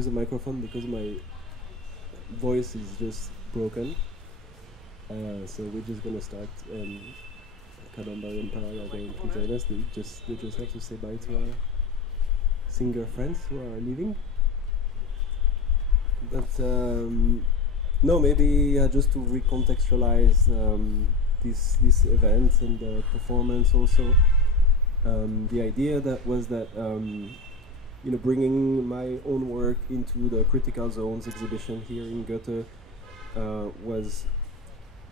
use a microphone because my voice is just broken. So we're just gonna start. Kadambari and Parag are going to join us. They just have to say bye to our singer friends who are leaving. But no, maybe just to recontextualize this event and the performance also. The idea that was that bringing my own work into the Critical Zones exhibition here in Goethe was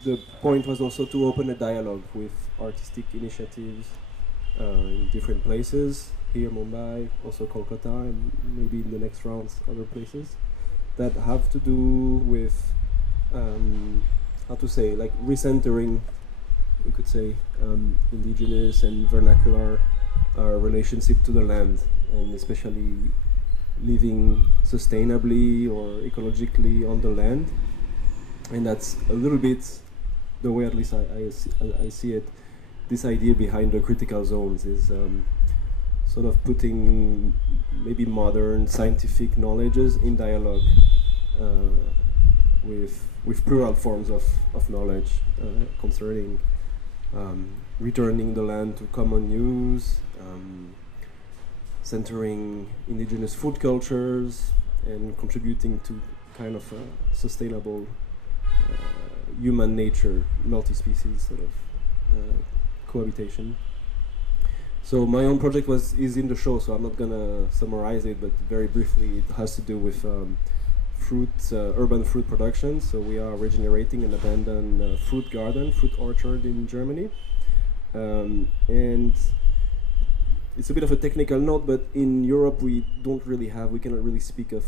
the point was also to open a dialogue with artistic initiatives in different places, here Mumbai, also Kolkata, and maybe in the next rounds other places, that have to do with, how to say, like recentering, we could say, indigenous and vernacular relationship to the land, and especially living sustainably or ecologically on the land. And that's a little bit the way, at least I see it. This idea behind the critical zones is sort of putting maybe modern scientific knowledges in dialogue with plural forms of knowledge concerning returning the land to common use, centering indigenous food cultures, and contributing to kind of a sustainable human nature, multi-species sort of cohabitation. So my own project is in the show, so I'm not gonna summarize it, but very briefly, it has to do with urban fruit production. So we are regenerating an abandoned fruit garden, fruit orchard in Germany, and it's a bit of a technical note, but in Europe we cannot really speak of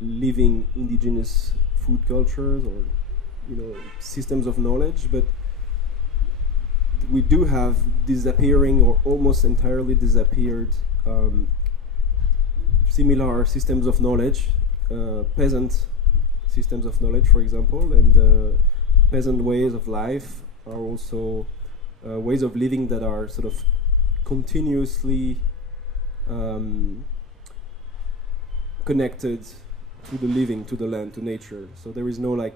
living indigenous food cultures or systems of knowledge, but we do have disappearing or almost entirely disappeared similar systems of knowledge, peasant systems of knowledge, for example, and peasant ways of life are also ways of living that are sort of continuously connected to the living, to the land, to nature. So there is no like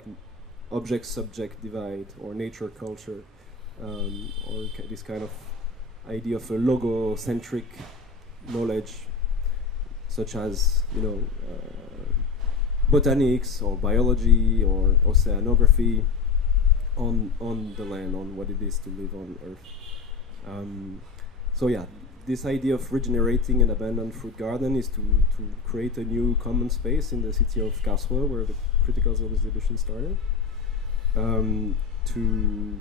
object-subject divide or nature-culture, or this kind of idea of a logocentric knowledge, such as botanics or biology or oceanography on the land, on what it is to live on Earth. So yeah, this idea of regenerating an abandoned fruit garden is to create a new common space in the city of Karlsruhe, where the Critical Zone exhibition started. To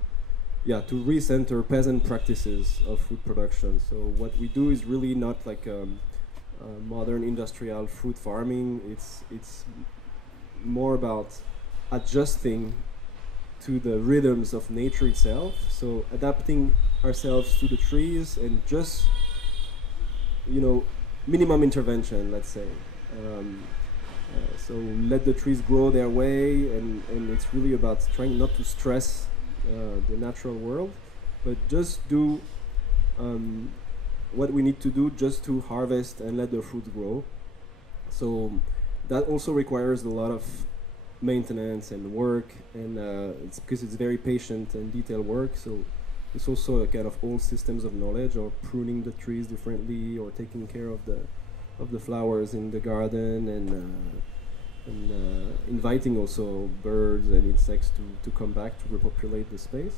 recenter peasant practices of food production. So what we do is really not like modern industrial fruit farming. It's more about adjusting to the rhythms of nature itself. So adapting ourselves to the trees and just minimum intervention, let's say. So let the trees grow their way, and it's really about trying not to stress the natural world, but just do what we need to do just to harvest and let the fruit grow. So that also requires a lot of maintenance and work, and it's because it's very patient and detailed work. So it's also a kind of old systems of knowledge, or pruning the trees differently, or taking care of the flowers in the garden, and inviting also birds and insects to come back to repopulate the space.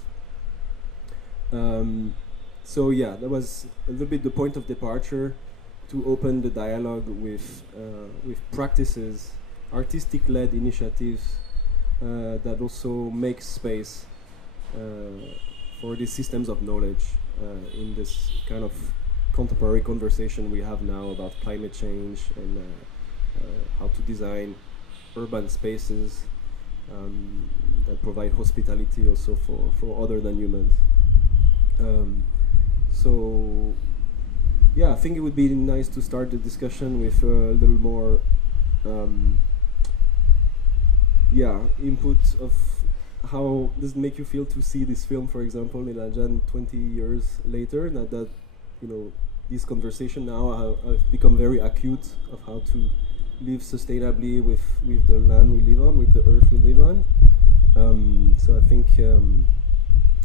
So yeah, that was a little bit the point of departure, to open the dialogue with practices, artistic-led initiatives that also make space for these systems of knowledge in this kind of contemporary conversation we have now about climate change and how to design urban spaces that provide hospitality also for other than humans. So yeah, I think it would be nice to start the discussion with a little more input of how does it make you feel to see this film, for example, Nilanjan 20 years later, now that this conversation now have become very acute, of how to live sustainably with the land we live on, with the earth we live on. So I think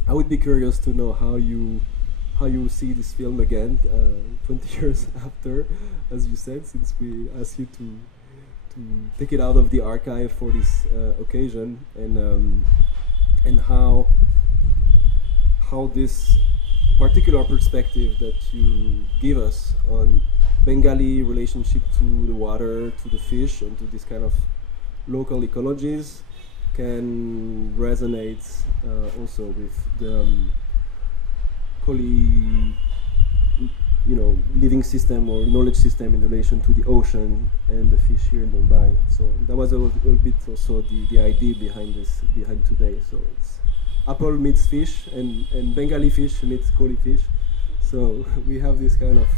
I would be curious to know how you see this film again 20 years after, as you said, since we asked you to take it out of the archive for this occasion, and how this particular perspective that you give us on Bengali relationship to the water, to the fish, and to this kind of local ecologies can resonate also with the Koli, living system or knowledge system in relation to the ocean and the fish here in Mumbai. So that was a little bit also the idea behind today. So it's apple meets fish and Bengali fish meets Koli fish. So we have this kind of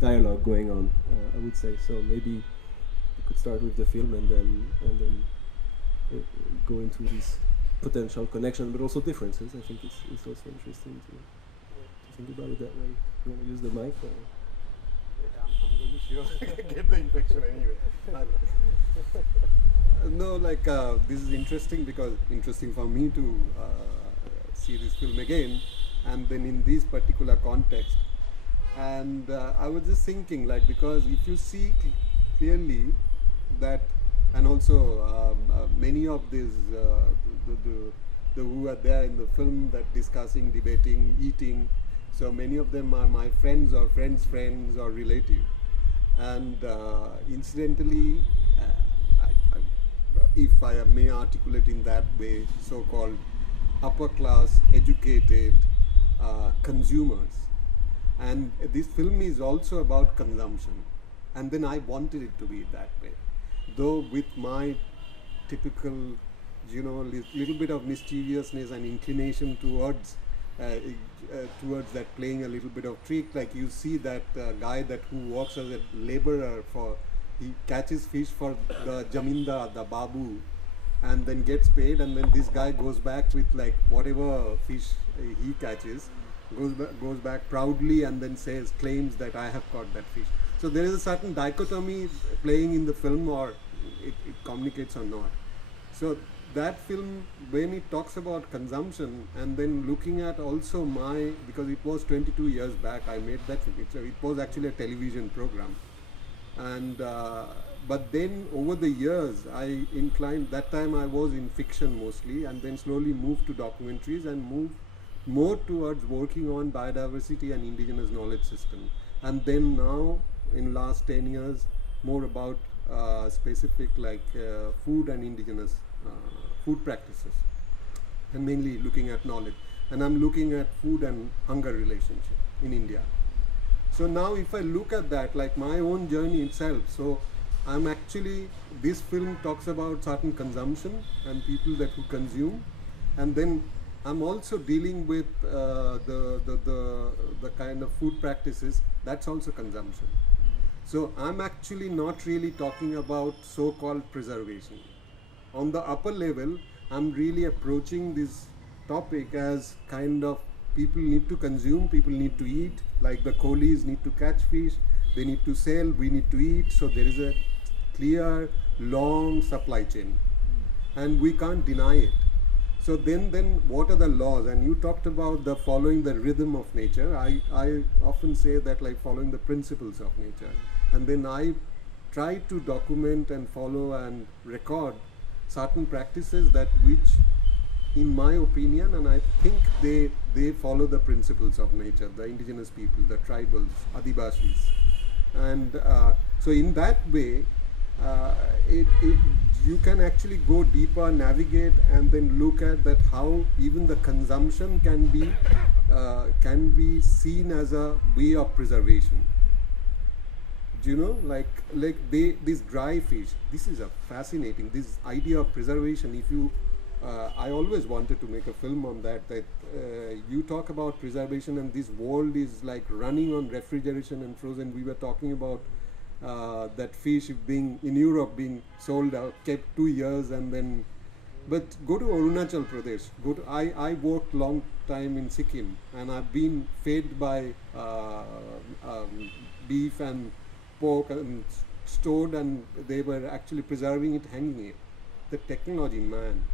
dialogue going on, I would say. So maybe we could start with the film and then go into this potential connection, but also differences. I think it's also interesting to think about it that way. You want to use the mic? Or? I'm going to sure get the infection anyway. No, this is interesting because interesting for me to see this film again, and then in this particular context. And I was just thinking, because if you see clearly that, and also many of these the who are there in the film that discussing, debating, eating. So many of them are my friends or friends' friends or relative. And incidentally, if I may articulate in that way, so-called upper class, educated consumers. And this film is also about consumption. And then I wanted it to be that way. Though with my typical, little bit of mischievousness and inclination towards that playing a little bit of trick, like you see that guy who works as a laborer he catches fish for the jamindar, the babu, and then gets paid, and then this guy goes back with whatever fish he catches, goes back proudly and then claims that I have caught that fish. So there is a certain dichotomy playing in the film, or it communicates or not. So that film, when it talks about consumption, and then looking at also because it was 22 years back I made that film. It was actually a television program. And but then over the years I inclined, that time I was in fiction mostly, and then slowly moved to documentaries and moved more towards working on biodiversity and indigenous knowledge system. And then now in last 10 years more about specific food and indigenous food practices, and mainly looking at knowledge. And I'm looking at food and hunger relationship in India. So now if I look at that, my own journey itself, so I'm actually, this film talks about certain consumption and people who consume, and then I'm also dealing with the kind of food practices, that's also consumption. So I'm actually not really talking about so-called preservation. On the upper level, I'm really approaching this topic as kind of people need to consume, people need to eat, like the Kolis need to catch fish, they need to sell, we need to eat. So there is a clear, long supply chain, and we can't deny it. So then what are the laws? And you talked about following the rhythm of nature. I often say that following the principles of nature. And then I try to document and follow and record certain practices which in my opinion, and I think they follow the principles of nature, the indigenous people, the tribals, Adivashis. And so in that way, you can actually go deeper, navigate, and then look at that how even the consumption can be seen as a way of preservation. Do you know, this dry fish, this is a fascinating, this idea of preservation. If you I always wanted to make a film on that you talk about preservation, and this world is running on refrigeration and frozen. We were talking about that fish being in Europe being sold out, kept 2 years, and then, but go to Arunachal Pradesh, I worked long time in Sikkim, and I've been fed by beef and pork and stored and they were actually preserving it, hanging it. The technology, man,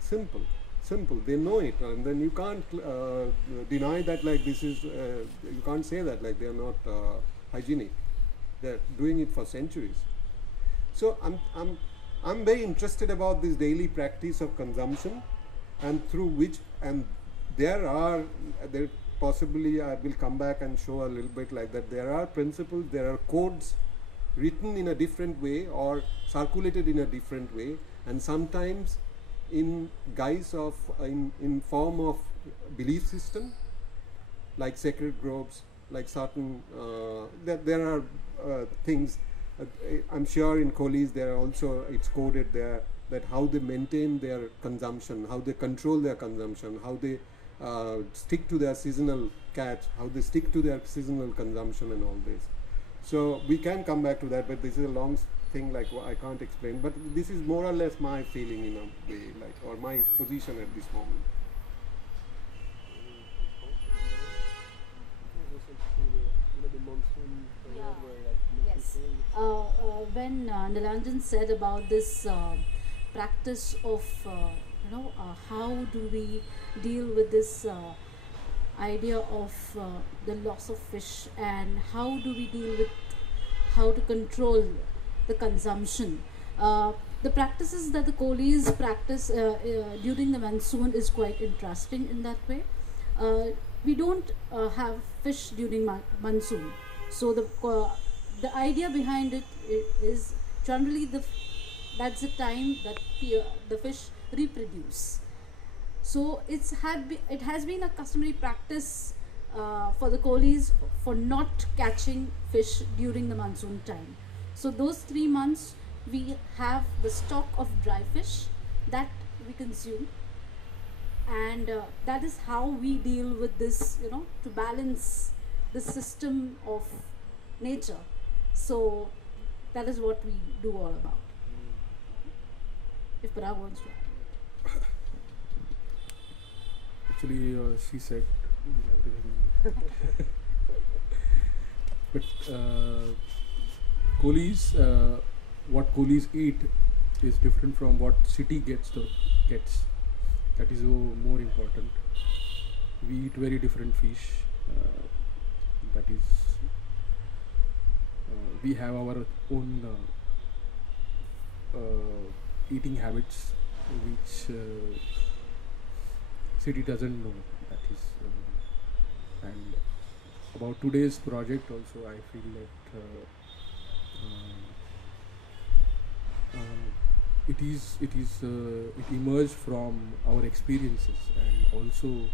simple, simple. They know it, and then you can't deny that. Like this is, you can't say that like they are not hygienic. They're doing it for centuries. So I'm very interested about this daily practice of consumption, and through which, and there possibly I will come back and show a little bit like that. There are principles, there are codes written in a different way or circulated in a different way, and sometimes in guise of in form of belief system, like sacred groves, like certain there are things. I'm sure in Koli's there are also, it's coded there that how they maintain their consumption, how they control their consumption, how they stick to their seasonal catch, how they stick to their seasonal consumption and all this. So we can come back to that, but this is a long thing, like I can't explain, but this is more or less my feeling in a way, like, or my position at this moment. Yes. When Nilanjan said about this practice of how do we deal with this idea of the loss of fish, and how do we deal with how to control the consumption. The practices that the Kolis practice during the monsoon is quite interesting in that way. We don't have fish during monsoon, so the idea behind it is generally that's the time that the fish reproduce. So it has been a customary practice for the Kolis for not catching fish during the monsoon time. So those 3 months we have the stock of dry fish that we consume, and that is how we deal with this, to balance the system of nature. So that is what we do all about. If Parag wants to. Actually, she said everything. But Kolis, what Kolis eat is different from what city gets. That is more important. We eat very different fish. That is, we have our own eating habits, which city doesn't know. That is, and about today's project also, I feel that it emerged from our experiences, and also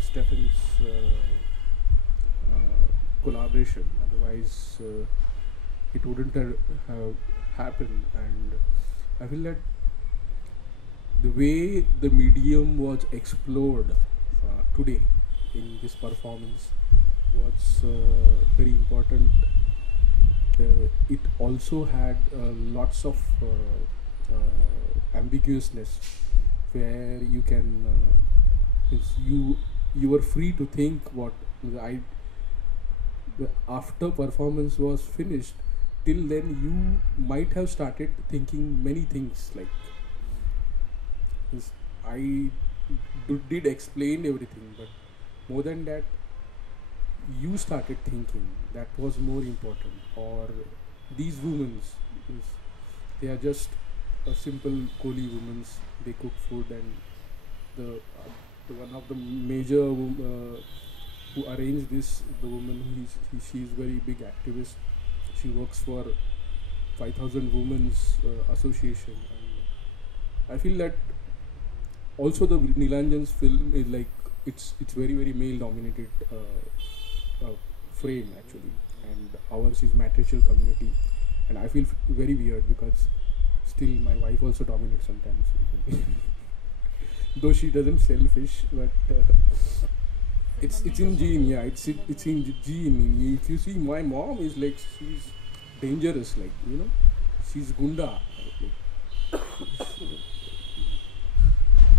Stephane's collaboration. Otherwise, it wouldn't have happened. And I feel that the way the medium was explored today in this performance was very important. It also had lots of ambiguousness, where you can you were free to think what after performance was finished. Till then you might have started thinking many things, like I did explain everything, but more than that, you started thinking. That was more important. Or these women, they are just a simple Koli women. They cook food, and the one of the major who arranged this, the woman, she is very big activist. She works for 5,000 Women's Association, and I feel that also the Nilanjan's film is like it's very male dominated frame actually, and ours is matricial community, and I feel very weird because still my wife also dominates sometimes. Though she doesn't sell fish, but it's in gene. Yeah, it's in gene. If you see, my mom is like, she's dangerous, like, she's gunda, like,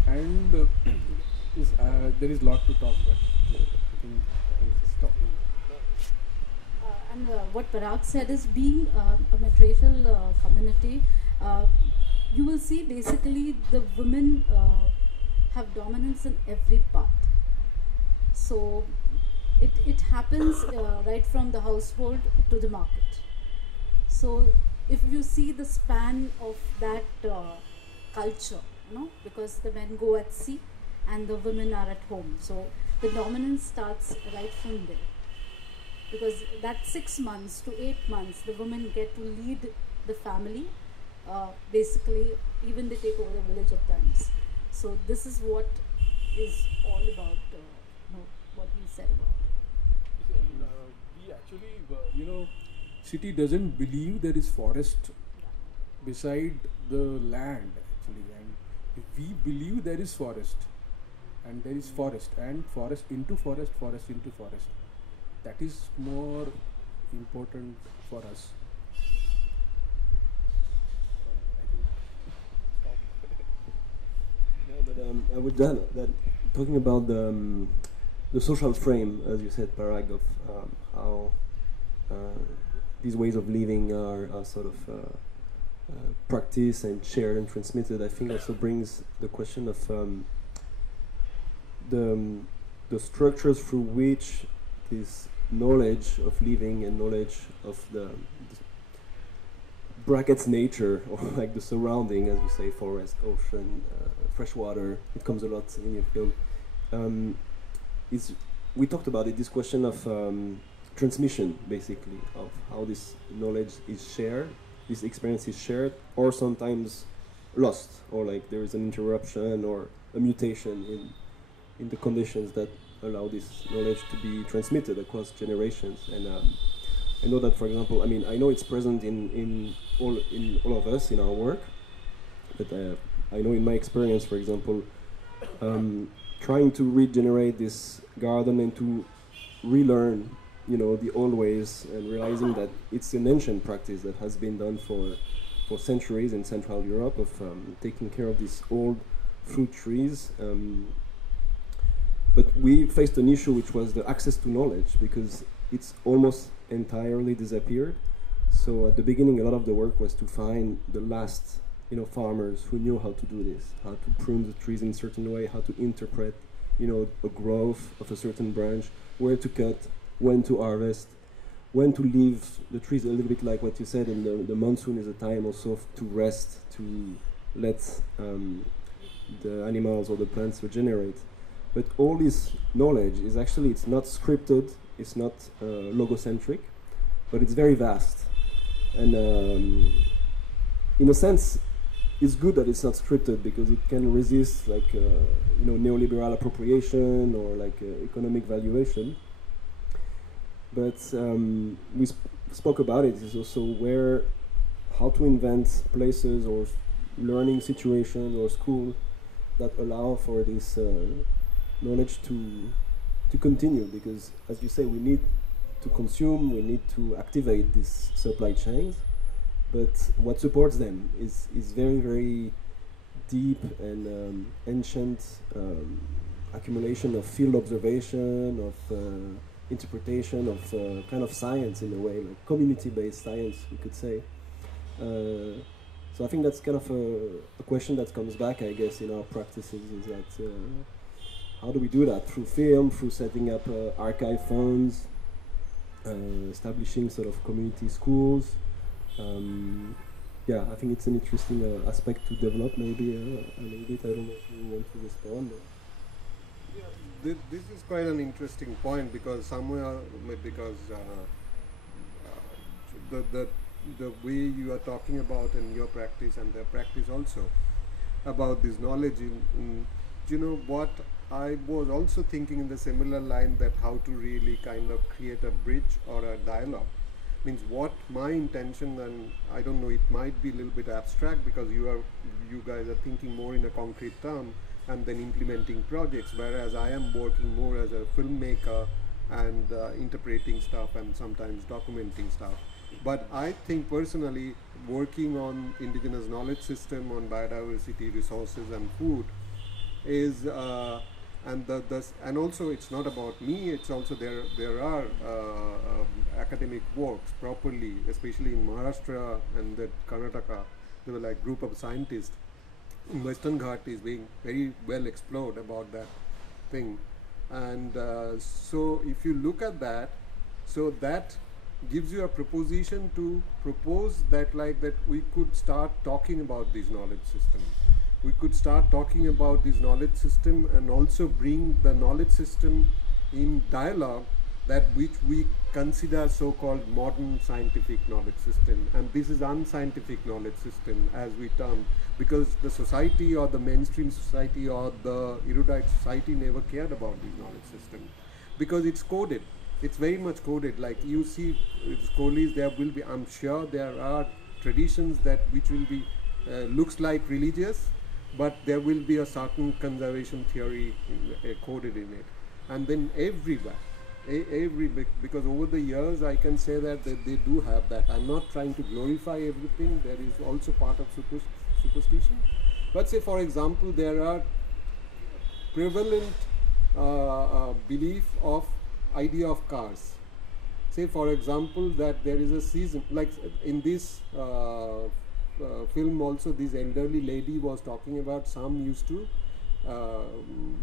and there is lot to talk, but I think I'll stop. And what Parag said is, being a matriarchal community, you will see basically the women have dominance in every part. So it happens right from the household to the market. So if you see the span of that culture, because the men go at sea and the women are at home. So the dominance starts right from there. Because that 6 months to 8 months, the women get to lead the family. Basically, even they take over the village at times. So this is what is all about, what he said about. And we actually, city doesn't believe there is forest beside the land actually, and if we believe there is forest, and there is forest, and forest into forest, forest into forest, that is more important for us. I would that talking about the social frame, as you said, Parag, of how these ways of living are sort of practiced and shared and transmitted. I think also brings the question of the structures through which this knowledge of living and knowledge of the brackets nature, or like the surrounding, as you say, forest, ocean, fresh water, it comes a lot in your film. We talked about it, this question of transmission, basically, of how this knowledge is shared, this experience is shared, or sometimes lost, or like there is an interruption or a mutation in the conditions that allow this knowledge to be transmitted across generations. And I know that, for example, I know it's present in all of us in our work, but I know in my experience, for example, trying to regenerate this garden and to relearn, the old ways, and realizing that it's an ancient practice that has been done for centuries in Central Europe of taking care of these old fruit trees. But we faced an issue, which was the access to knowledge, because it's almost entirely disappeared. So at the beginning, a lot of the work was to find the last, farmers who knew how to do this, how to prune the trees in a certain way, how to interpret, a growth of a certain branch, where to cut, when to harvest, when to leave the trees, a little bit like what you said, and the monsoon is a time also to rest, to let the animals or the plants regenerate. But all this knowledge is actually, it's not scripted, it's not logocentric, but it's very vast. And in a sense, it's good that it's not scripted, because it can resist like neoliberal appropriation or like economic valuation. But we spoke about it. It's also how to invent places or learning situations or schools that allow for this knowledge to continue, because as you say, we need to consume, we need to activate these supply chains, but what supports them is very, very deep and ancient accumulation of field observation, of interpretation, of kind of science in a way, like community-based science, we could say. So I think that's kind of a question that comes back, I guess, in our practices, is that how do we do that? Through film, through setting up archive funds, establishing sort of community schools. I think it's an interesting aspect to develop, maybe a little bit. I don't know if you want to respond. Yeah, this is quite an interesting point, because the way you are talking about in your practice and their practice also about this knowledge what I was also thinking in the similar line, that how to really kind of create a bridge or a dialogue. Means what my intention, and I don't know, it might be a little bit abstract, because you guys are thinking more in a concrete term and then implementing projects, whereas I am working more as a filmmaker and interpreting stuff and sometimes documenting stuff. But I think personally, working on indigenous knowledge system, on biodiversity, resources and food is and also it's not about me. It's also there are academic works properly, especially in Maharashtra and the Karnataka. There were like group of scientists in Western Ghat is being very well explored about that thing, and so if you look at that, so that gives you a proposition to propose that we could start talking about these knowledge systems. We could start talking about this knowledge system and also bring the knowledge system in dialogue that which we consider so-called modern scientific knowledge system, and this is unscientific knowledge system as we term, because the society or the mainstream society or the erudite society never cared about this knowledge system because it's coded. It's very much coded. Like you see Kolis, there will be, I'm sure there are traditions that which will be looks like religious, but there will be a certain conservation theory coded in it. And then everywhere, because over the years I can say that they do have that. I'm not trying to glorify everything. There is also part of superstition. But say for example, there are prevalent belief of idea of cars. Say for example that there is a season, like in this film also, this elderly lady was talking about some used to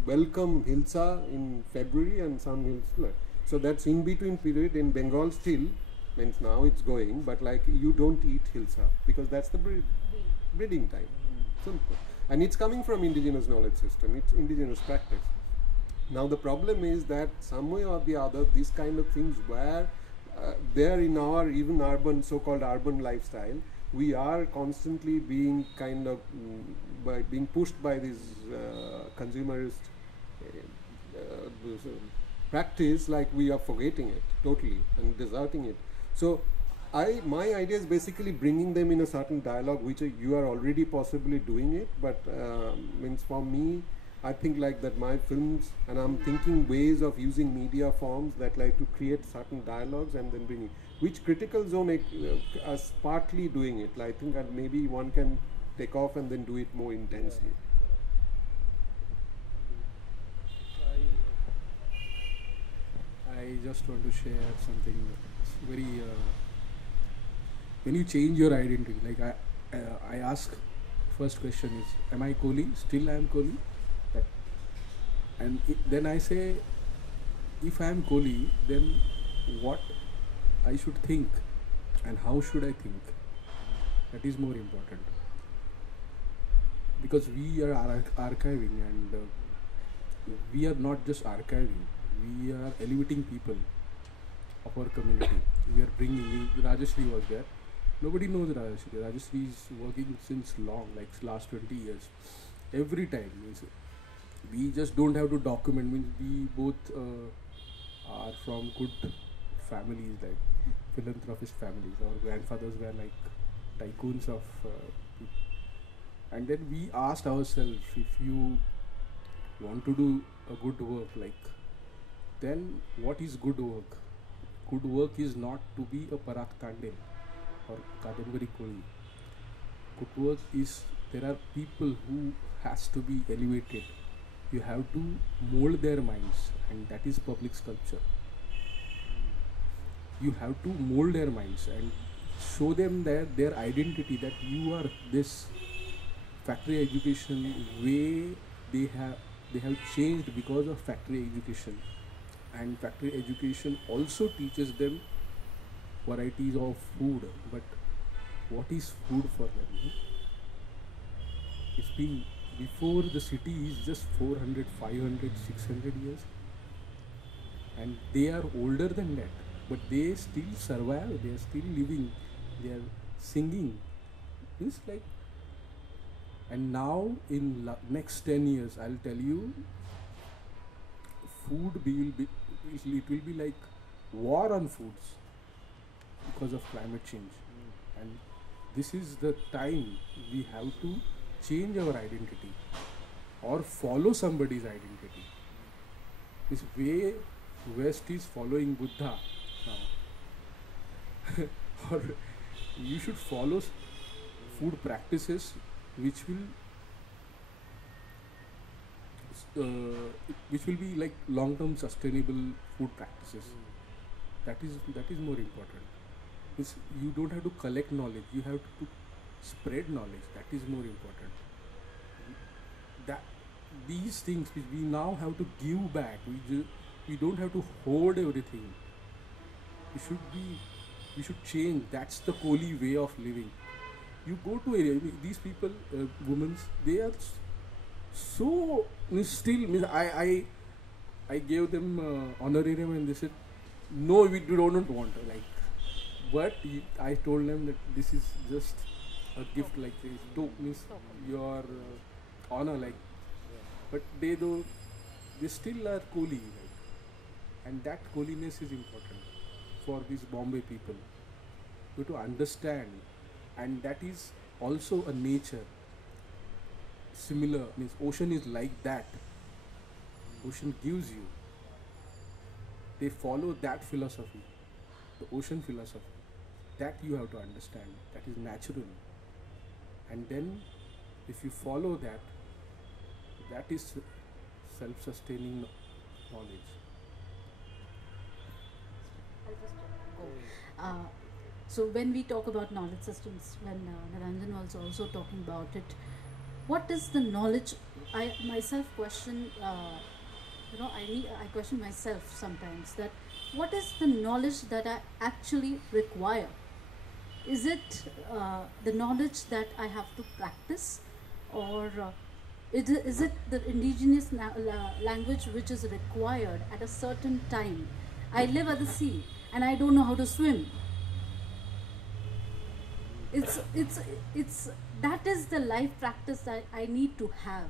welcome Hilsa in February and some Hilsa. So that's in between period in Bengal still, means now it's going, but like you don't eat Hilsa because that's the breeding time. Simple. And it's coming from indigenous knowledge system, it's indigenous practice. Now the problem is that some way or the other, these kind of things were there in our even urban, so-called urban lifestyle. We are constantly being kind of by being pushed by this consumerist practice, like we are forgetting it totally and deserting it. So my idea is basically bringing them in a certain dialogue, which you are already possibly doing it, but means for me, I think like that my films, and I'm thinking ways of using media forms that like to create certain dialogues and then bringing, which Critical Zone is partly doing it. Like, I think that maybe one can take off and then do it more intensely. I just want to share something very. When you change your identity, like I ask, first question is, am I Koli? Still I am Koli. And then I say, if I am Koli, then what I should think and how should I think? That is more important. Because we are archiving, and we are not just archiving, we are elevating people of our community. We are bringing, Rajashri was there. Nobody knows Rajashri. Rajashri is working since long, like last 20 years. Every time. We just don't have to document, means we both are from good families, like philanthropist families. Our grandfathers were like tycoons of people. And then we asked ourselves, if you want to do a good work, like, then what is good work? Good work is not to be a Parag Tandel or Kadambari Koli. Good work is, there are people who has to be elevated. You have to mold their minds, and that is public sculpture. You have to mold their minds and show them their identity, that you are this. Factory education way they have changed because of factory education, and factory education also teaches them varieties of food, but what is food for them? It's been before the city is just 400, 500, 600 years, and they are older than that, but they still survive, they are still living, they are singing. It's like, and now in next 10 years, I'll tell you, food it will be like war on foods because of climate change. And this is the time we have to change our identity or follow somebody's identity. This way West is following Buddha now. Or you should follow food practices which will which will be like long-term sustainable food practices. That is more important. It's, you don't have to collect knowledge, you have to spread knowledge. That is more important. That these things which we now have to give back, we don't have to hoard everything. We should change. That's the Koli way of living. You go to area, these people, women, they are so still. I gave them honorarium and they said, no, we don't want. Like, but I told them that this is just a gift, like this. Means your honor, like. But they still are Koli, like, and that Koliness is important for these Bombay people. You have to understand, and that is also a nature. Similar, means ocean is like that. Ocean gives you. They follow that philosophy, the ocean philosophy. That you have to understand. That is natural. And then, if you follow that, that is self-sustaining knowledge. So when we talk about knowledge systems, when Nilanjan was also talking about it, what is the knowledge? I myself question, I question myself sometimes that what is the knowledge that I actually require? Is it the knowledge that I have to practice, or is it the indigenous language which is required at a certain time? I live at the sea and I don't know how to swim. It's that is the life practice that I need to have.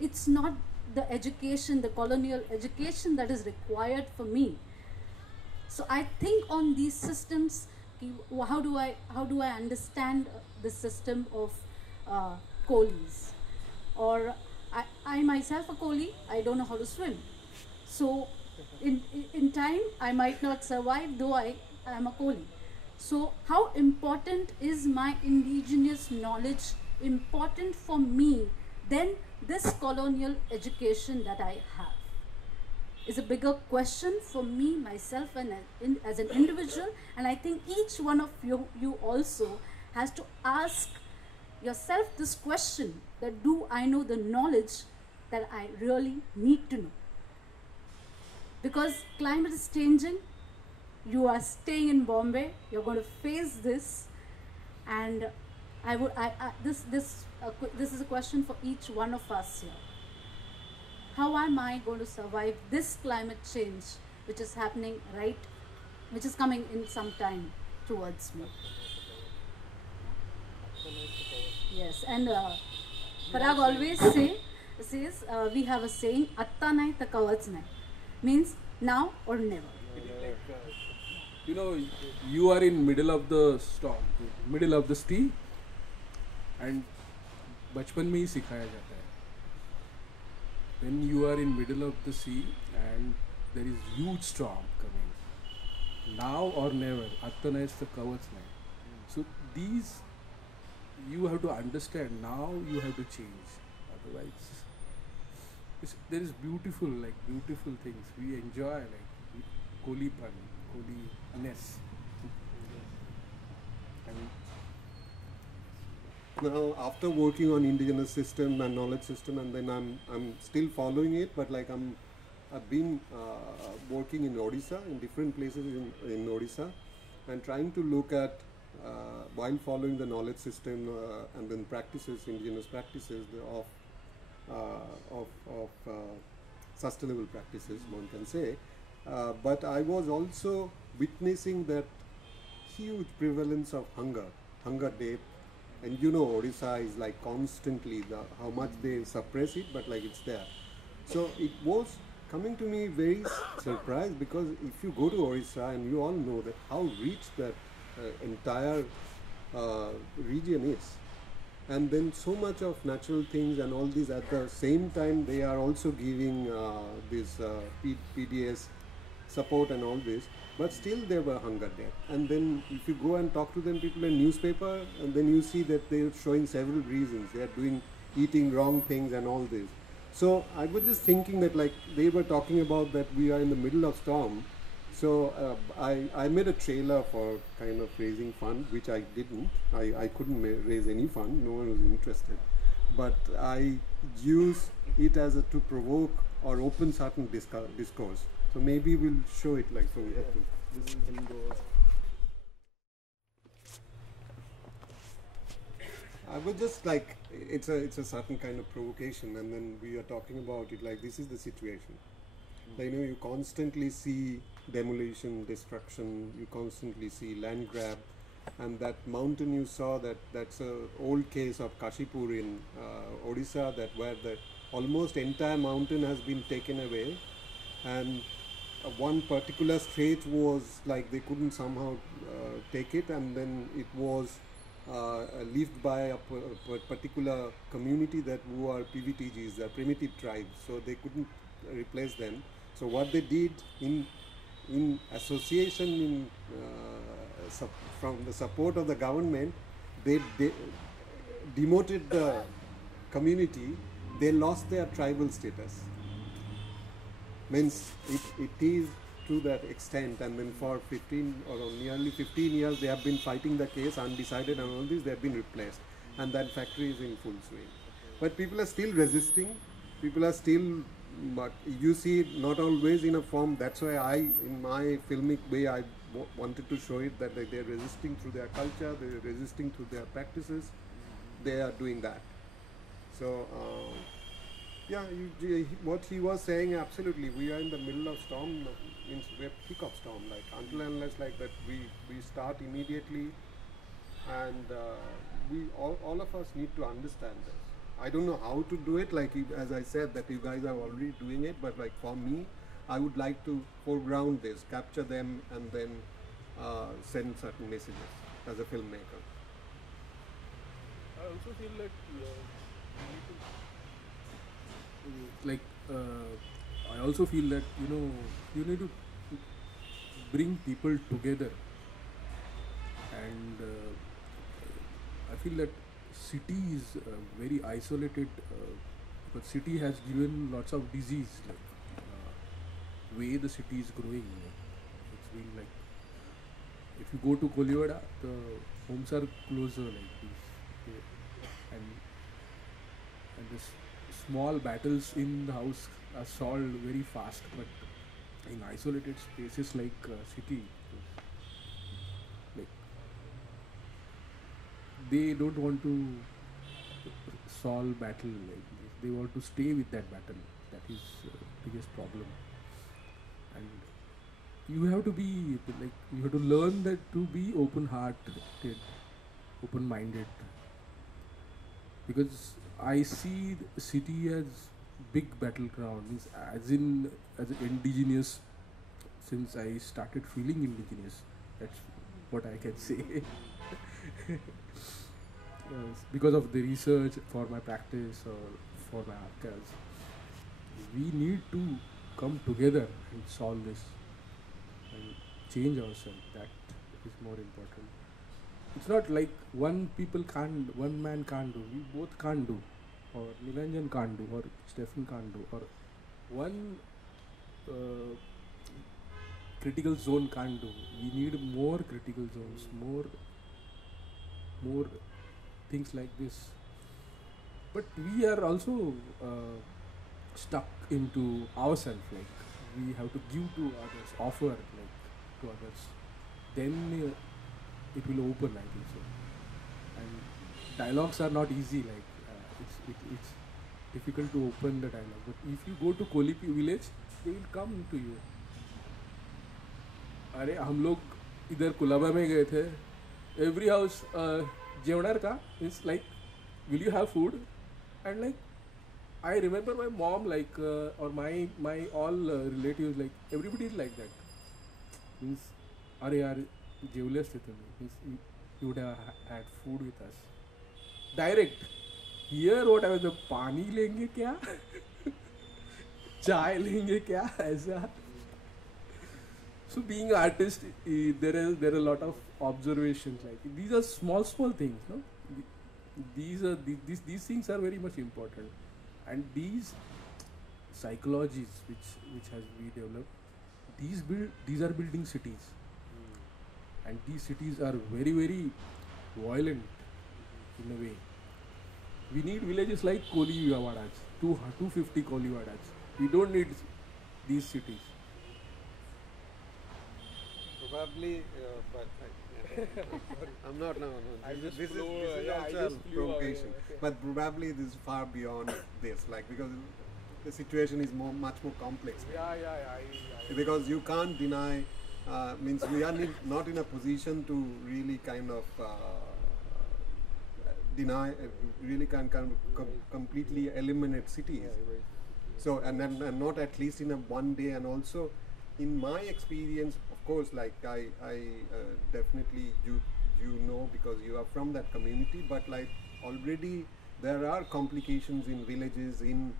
It's not the education, the colonial education that is required for me. So I think on these systems, how do I understand the system of Kolis? Or I myself a Koli, I don't know how to swim. So in time I might not survive, though I am a Koli. So how important is my indigenous knowledge important for me than this colonial education that I have? Is a bigger question for me, myself, and as an individual. And I think each one of you also has to ask yourself this question, that do I know the knowledge that I really need to know? Because climate is changing. You are staying in Bombay. You're going to face this, and this is a question for each one of us here. How am I going to survive this climate change, which is happening which is coming in some time towards me? Yes, and Parag always says we have a saying, "Atta nahi ta kavach nahi," means now or never. You are in middle of the storm, middle of the sea, and बचपन में ही सिखाया जाता है. When you are in middle of the sea and there is huge storm coming, now or never, atta nahi ta kavach nahi. So these you have to understand. Now you have to change. Otherwise, there is beautiful things we enjoy, like Kolipan, Koli-ness. Now, after working on indigenous system and knowledge system, and then I'm still following it, but like I've been working in Odisha, in different places in Odisha, and trying to look at while following the knowledge system and then indigenous practices of sustainable practices, one can say. But I was also witnessing that huge prevalence of hunger death. And Odisha is like constantly how much they suppress it, but like it's there. So it was coming to me very surprised, because if you go to Odisha, and you all know that how rich that entire region is, and then so much of natural things and all these, at the same time they are also giving this PDS support and all this, but still there were hunger there. And then if you go and talk to them, people in newspaper, and then you see that they are showing several reasons. They are eating wrong things and all this. So I was just thinking that, like, they were talking about that we are in the middle of storm. So I made a trailer for kind of raising fund, which I didn't. I couldn't raise any fund. No one was interested. But I use it as to provoke or open certain discourse. So maybe we'll show it like so. We have to. This can go. I was just like, it's a certain kind of provocation, and then we are talking about it like this is the situation. Like, you know, you constantly see demolition, destruction. You constantly see land grab, and that mountain you saw, that's a old case of Kashipur in Odisha, that where the almost entire mountain has been taken away, and one particular stretch was like they couldn't somehow take it, and then it was lived by a particular community that who are PVTGs, the primitive tribes, so they couldn't replace them. So what they did in association from the support of the government, they demoted the community. They lost their tribal status. Means it is to that extent, and then for 15 or nearly 15 years they have been fighting the case, undecided, and all this, they have been replaced, and that factory is in full swing. But people are still resisting. People are still, but you see it not always in a form. That's why in my filmic way, I wanted to show it that they're resisting through their culture, they're resisting through their practices. They are doing that. So. Yeah, what he was saying, absolutely. We are in the middle of storm, means we're peak of storm. Like, until and unless like that, we start immediately, and we all of us need to understand this. I don't know how to do it. Like, as I said, that you guys are already doing it, but like for me, I would like to foreground this, capture them, and then send certain messages as a filmmaker. I also feel like I also feel that you need to bring people together, and I feel that city is very isolated, because city has given lots of disease, like way the city is growing. It's been like, if you go to Kolivada, the homes are closer like this, and this small battles in the house are solved very fast, but in isolated spaces like city, like they don't want to solve battle like this. They want to stay with that battle. That is biggest problem. And you have to be like, you have to learn that to be open-hearted, open-minded, because I see the city as big battleground, as an indigenous. Since I started feeling indigenous, that's what I can say. Because of the research for my practice or for my archives, we need to come together and solve this and change ourselves. That is more important. It's not like one man can't do, we both can't do, or Nilanjan can't do, or Stéphane can't do, or one critical zone can't do. We need more critical zones, more things like this. But we are also stuck into ourselves, like we have to give to others, offer like to others. Then it will open, I think so. And dialogues are not easy, like it's difficult to open the dialogue. But if you go to Koli village, they will come to you. अरे हम लोग इधर कुलाबा में गए थे. Every house जेवणार का is like, will you have food? And like I remember my mom, like or my all relatives, like everybody is like that. Means अरे यार जेवलेस थे तुम्ही. You would have had food with us. Direct. Here what I was, the पानी लेंगे क्या? चाय लेंगे क्या? ऐसा. So being an artist, there are a lot of observations. Like these are small things, no? These things are very much important, and these psychologies which has been developed. These are building cities, and these cities are very, very violent in a way. We need villages like Koli Vadas, 250 Koli Vadas. We don't need these cities. Probably, but I'm not. No. This is also a provocation. But probably this is far beyond this. Like, because the situation is much more complex. Because you can't deny. Means we are not in a position to really kind of deny. Really can completely eliminate cities. So and not at least in a one day. And also, in my experience, of course, like I definitely you know, because you are from that community, but like already there are complications in villages, in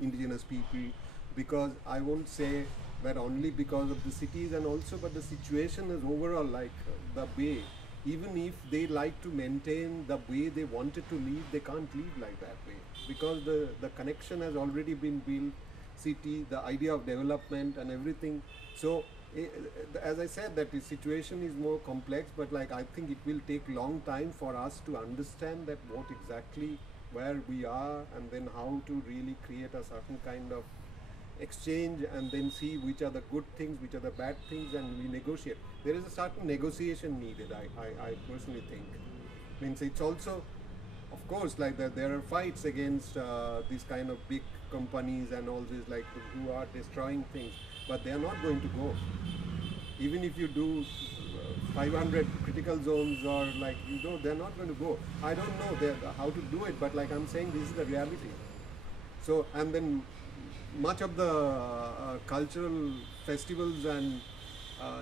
indigenous people, because I won't say that only because of the cities, and also but the situation is overall like the way, even if they like to maintain the way they wanted to live, they can't live like that way, because the connection has already been built, city, the idea of development and everything. So as I said, that the situation is more complex, but like I think it will take long time for us to understand that what exactly where we are, and then how to really create a certain kind of exchange, and then see which are the good things, which are the bad things, and we negotiate. There is a certain negotiation needed, I personally think. Means it's also, of course, like there are fights against these kind of big companies and all this, like who are destroying things, but they are not going to go. Even if you do 500 critical zones, or like, you know, they're not going to go. I don't know how to do it, but like I'm saying, this is the reality. So, and then much of the cultural festivals and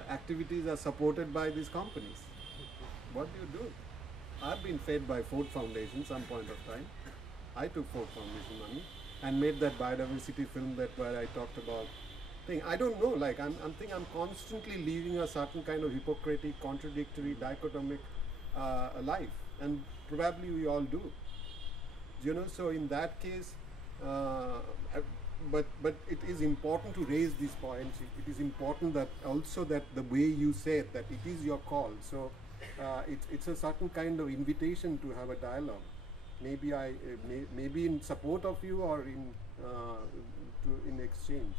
activities are supported by these companies. What do you do? I've been fed by Ford Foundation some point of time. I took Ford Foundation money and made that biodiversity film where I talked about thing. I don't know, like I'm constantly living a certain kind of hypocritic, contradictory, dichotomic life, and probably we all do. You know, so in that case, but it is important to raise these points. It is important that also that the way you said that it is your call. So it's a certain kind of invitation to have a dialogue. Maybe maybe in support of you, or in exchange.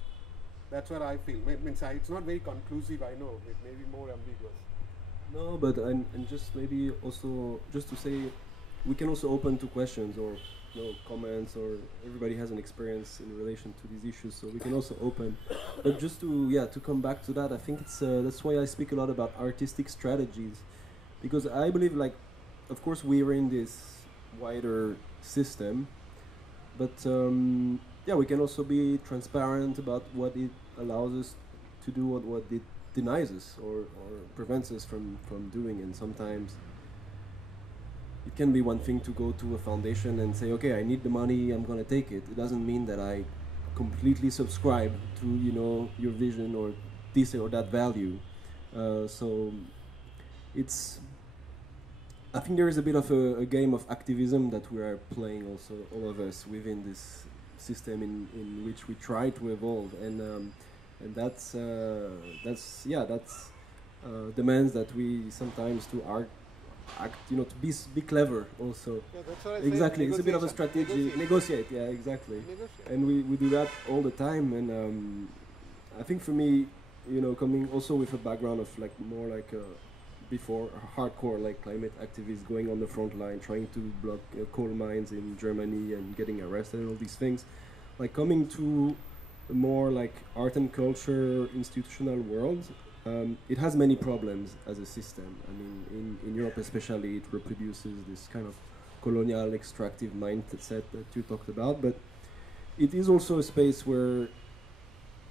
That's what I feel. Means it's not very conclusive. I know it may be more ambiguous. No, but and just maybe also just to say, we can also open to questions or comments, or everybody has an experience in relation to these issues, so we can also open. But just to come back to that, I think it's that's why I speak a lot about artistic strategies, because I believe, like, of course we're in this wider system, but we can also be transparent about what it allows us to do, what it denies us or prevents us from doing. And sometimes it can be one thing to go to a foundation and say, okay, I need the money, I'm going to take it. It doesn't mean that I completely subscribe to, your vision or this or that value. So I think there is a bit of a game of activism that we are playing also, all of us, within this system in which we try to evolve, and that's demands that we sometimes act, to be clever also. Yeah, that's what I exactly. Say, it's a bit of a strategy. Negotiate. Yeah, exactly. And we do that all the time. And I think for me, coming also with a background of more before hardcore climate activists, going on the front line, trying to block coal mines in Germany and getting arrested and all these things, coming to a more art and culture institutional world. It has many problems as a system. I mean, in Europe especially, it reproduces this kind of colonial extractive mindset that you talked about, but it is also a space where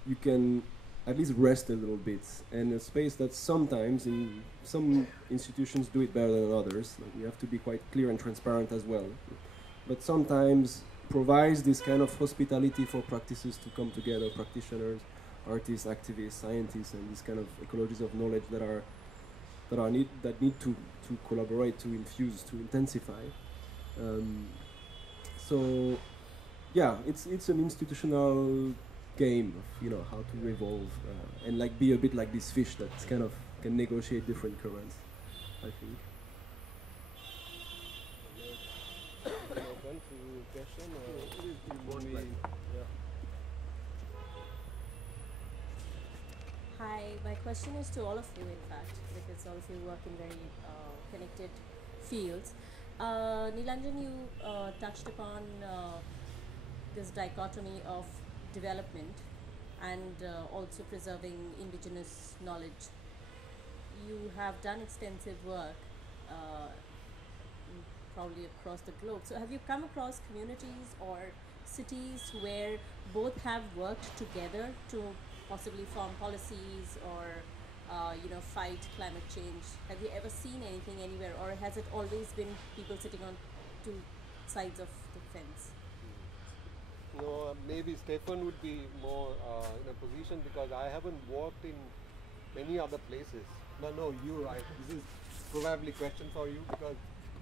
you can at least rest a little bit, and a space that sometimes in some institutions do it better than others. We have to be quite clear and transparent as well, but sometimes provides this kind of hospitality for practices to come together, practitioners, artists, activists, scientists, and these kind of ecologies of knowledge that need to collaborate, to infuse, to intensify. So yeah, it's an institutional game of, you know, how to evolve and like be a bit like this fish that kind of can negotiate different currents, I think. Open to question or Hi, my question is to all of you, in fact, because all of you work in very connected fields. Nilanjan, you touched upon this dichotomy of development and also preserving indigenous knowledge. You have done extensive work probably across the globe. So have you come across communities or cities where both have worked together to possibly form policies or fight climate change? Have you ever seen anything anywhere, or has it always been people sitting on two sides of the fence? No, maybe Stéphane would be more in a position, because I haven't worked in many other places. No, you. This is probably a question for you, because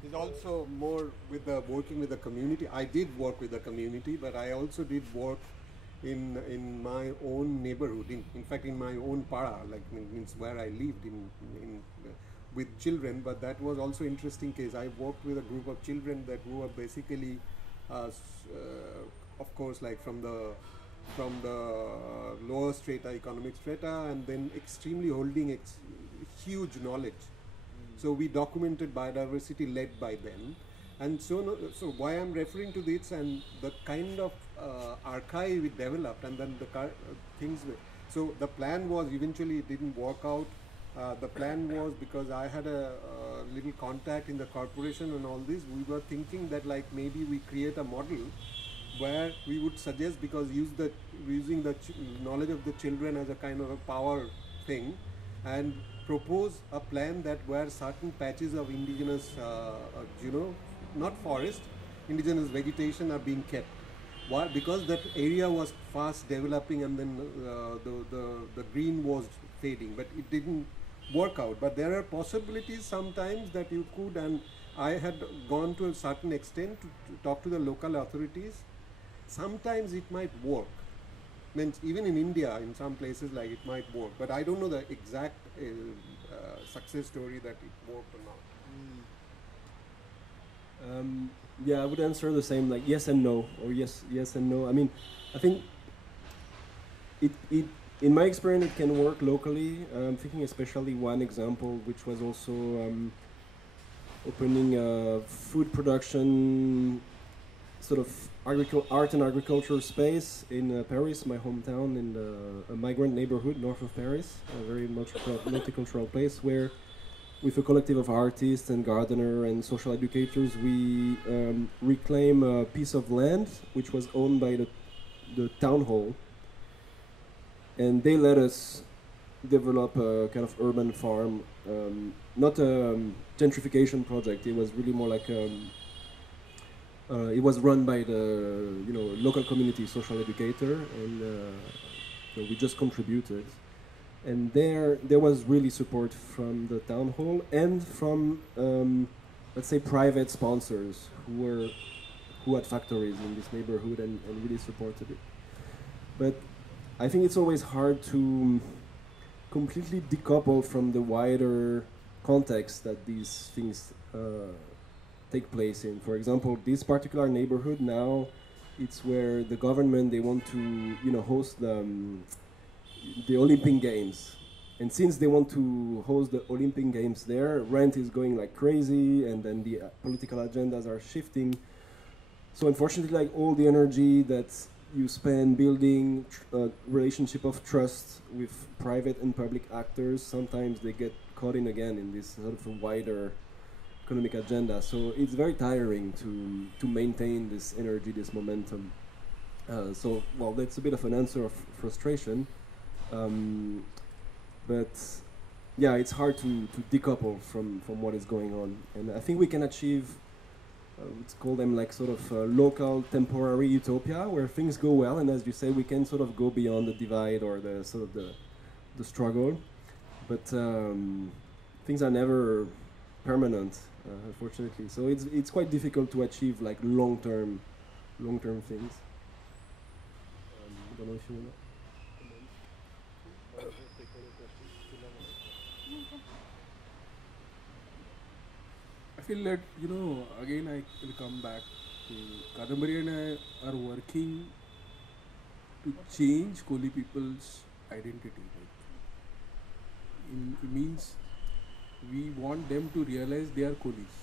it's also more with the working with the community. I did work with the community, but I also did work in my own neighborhood. In fact, in my own para, like means where I lived with children. But that was also interesting case. I worked with a group of children that were basically, of course, like from the lower strata, economic strata, and then extremely holding huge knowledge. So we documented biodiversity led by them, and so why I'm referring to this and the kind of archive we developed, and then the things. So the plan was, eventually it didn't work out. The plan was, because I had a little contact in the corporation and all this, we were thinking that like maybe we create a model where we would suggest, because using the knowledge of the children as a kind of a power thing, and propose a plan that where certain patches of indigenous, not forest, indigenous vegetation are being kept. Why? Because that area was fast developing, and then the green was fading, but it didn't work out. But there are possibilities sometimes that you could, and I had gone to a certain extent to talk to the local authorities. Sometimes it might work. Means even in India, in some places, like it might work, but I don't know the exact success story that it worked or not. Yeah, I would answer the same, like yes and no, or yes and no. I mean, I think it in my experience it can work locally. I'm thinking especially one example, which was also opening a food production sort of art and agriculture space in Paris, my hometown, in a migrant neighborhood north of Paris, a very multicultural place where, with a collective of artists and gardeners and social educators, we reclaim a piece of land which was owned by the town hall, and they let us develop a kind of urban farm, not a gentrification project. It was really more like it was run by the local community social educator, and we just contributed. And there was really support from the town hall and from let's say private sponsors who had factories in this neighborhood and really supported it. But I think it's always hard to completely decouple from the wider context that these things take place in. For example, this particular neighborhood now, it's where the government, they want to host the Olympic Games, and since they want to host the Olympic Games there, rent is going like crazy, and then the political agendas are shifting. So unfortunately, like all the energy that you spend building relationship of trust with private and public actors, sometimes they get caught in again in this sort of a wider economic agenda. So it's very tiring to maintain this energy, this momentum. So, well, that's a bit of an answer of frustration. But yeah, it's hard to decouple from what is going on. And I think we can achieve, let's call them like sort of local temporary utopia where things go well, and as you say, we can sort of go beyond the divide or the sort of the struggle. But things are never permanent, unfortunately. So it's quite difficult to achieve like long-term things. don't know if you know. I feel that, again I will come back to Kadambari and I are working to change Koli people's identity. It means we want them to realize they are Kolis.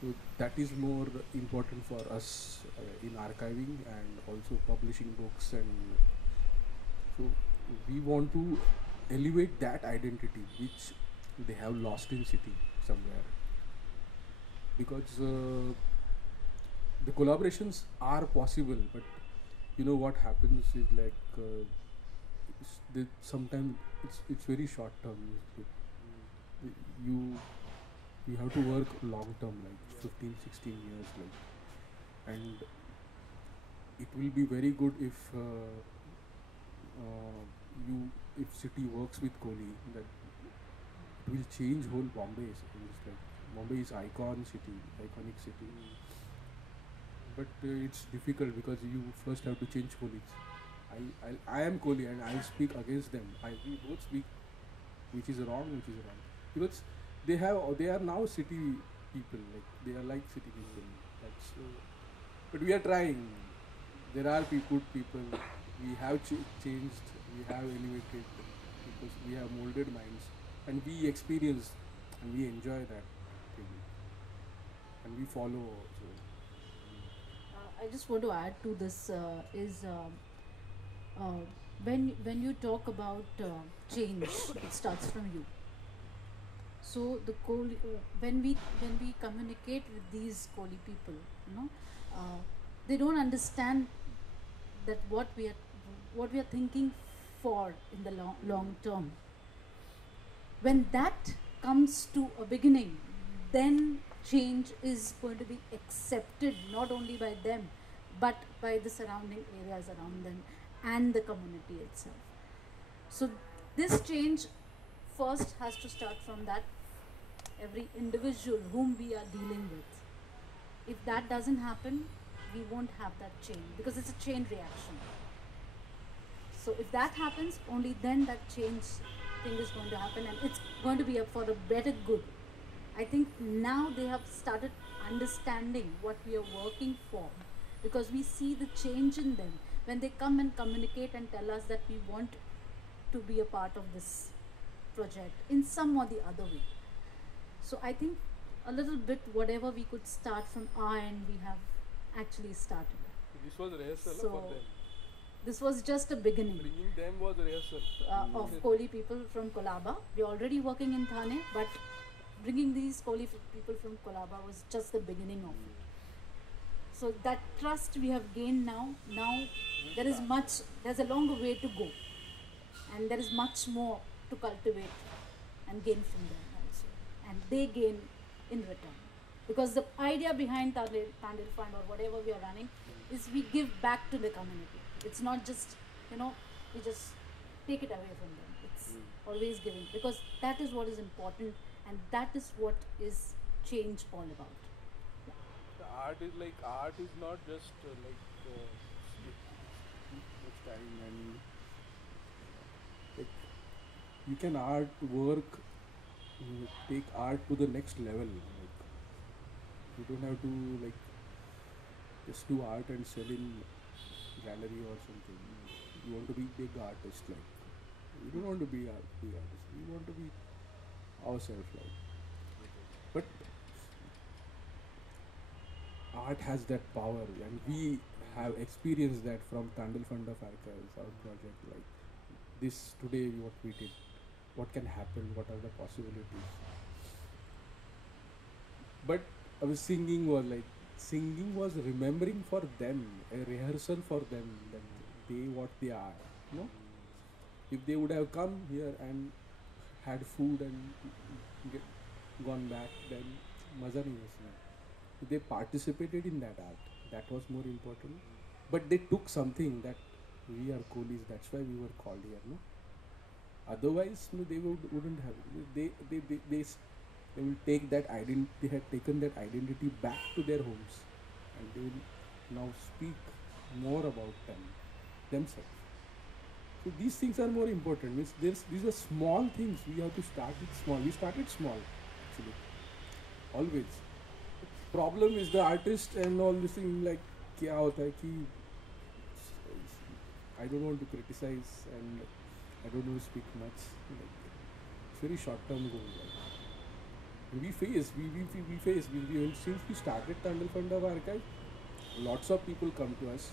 So that is more important for us in archiving and also publishing books, and so we want to elevate that identity which they have lost in city somewhere, because the collaborations are possible, but what happens is like sometimes it's very short term. You have to work long term, like 15-16 years, like, and it will be very good if if city works with Koli, that it will change whole Bombay. It's like Bombay is iconic city, but it's difficult because you first have to change Kolis. I am Koli and I speak against them. We both speak which is wrong, because they are now city people, like they are like city people. That's but we are trying. There are good people. We have changed. We have elevated because we have molded minds, and we experience and we enjoy that thing, and we follow. I just want to add to this when you talk about change, it starts from you. So the Koli, when we communicate with these Koli people, they don't understand that what we are thinking for in the long term. When that comes to a beginning, then change is going to be accepted not only by them but by the surrounding areas around them and the community itself. So this change first has to start from that every individual whom we are dealing with. If that doesn't happen, we won't have that change, because it's a chain reaction. So if that happens, only then that change thing is going to happen, and it's going to be for a better good. I think now they have started understanding what we are working for, because we see the change in them when they come and communicate and tell us that we want to be a part of this project in some or the other way. So I think a little bit whatever we could start from our end, we have actually started. This was rehearsal for them. This was just a beginning. Bringing them was rehearsal of Koli people from Kolaba. We are already working in Thane, but bringing these Koli people from Kolaba was just the beginning of it. So that trust we have gained now there's a longer way to go, and there is much more to cultivate and gain from them also, and they gain in return, because the idea behind Tandel Fund or whatever we are running is we give back to the community. It's not just we just take it away from them. It's always giving, because that is what is important, and that is what is change all about. Art is not just much time, and like you can take art to the next level. Like you don't have to just do art and sell in gallery or something. You want to be big artist, you don't want to be big artist. We want to be ourselves, but art has that power, and we have experienced that from Tandel Fund of Archives, our project. This today, what we did, what can happen, what are the possibilities. But our singing was remembering for them, a rehearsal for them, that what they are. If they would have come here and had food and gone back, then maza nahi usme. They participated in that art. That was more important. But they took something that we are Kolis. That's why we were called here. No? Otherwise, they wouldn't have. They will take that identity. They had taken that identity back to their homes, and they will now speak more about them. themselves. So these things are more important. These are small things. We have to start it small. We started small, actually. Always. Problem is the artist and all this thing, like, क्या होता है कि I don't want to criticize and I don't want to speak much. Like, it's very short-term goal. Like. We face, since we started Tandel Fund of Archive, lots of people come to us.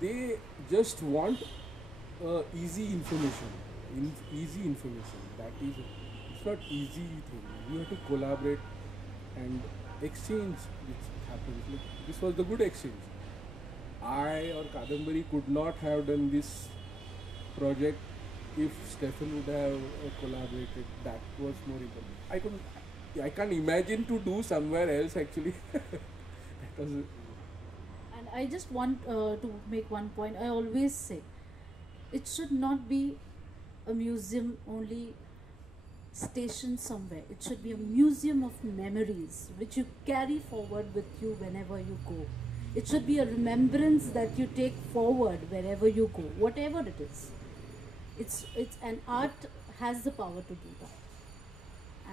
They just want easy information. Easy information. That is, it's not easy thing. You have to collaborate and exchange, which happens. Like, this was the good exchange. I or Kadambari could not have done this project if Stéphane would have collaborated. That was more important. I can't imagine to do somewhere else actually. That was. And I just want to make one point. I always say, it should not be a museum only stationed somewhere. It should be a museum of memories which you carry forward with you whenever you go. It should be a remembrance that you take forward wherever you go, whatever it is. It's an art has the power to do that.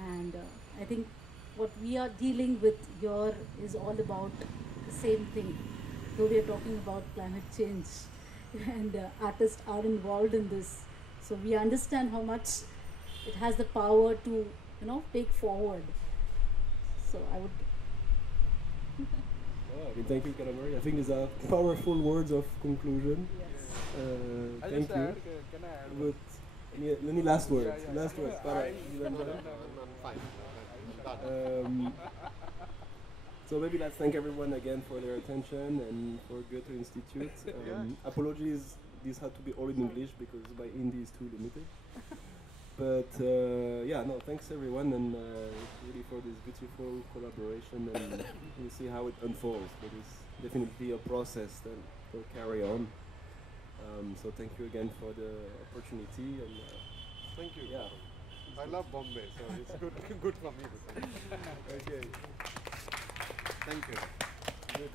And I think what we are dealing with here is all about the same thing. Though we are talking about climate change and artists are involved in this. So we understand how much it has the power to, take forward. So I would... Thank you, Kadambari. I think these are powerful words of conclusion. Yes. Thank you. Can I add But any last words? Last words. Parag, Nilanjan. I'm fine. So maybe let's thank everyone again for their attention and for Goethe-Institut. Apologies, this had to be all in English because my Hindi is too limited. But thanks everyone, and really for this beautiful collaboration, and we'll see how it unfolds. But it's definitely a process that will carry on. So thank you again for the opportunity, and Thank you. yeah. I love Bombay, so it's good for me to come. Okay. Thank you. Good.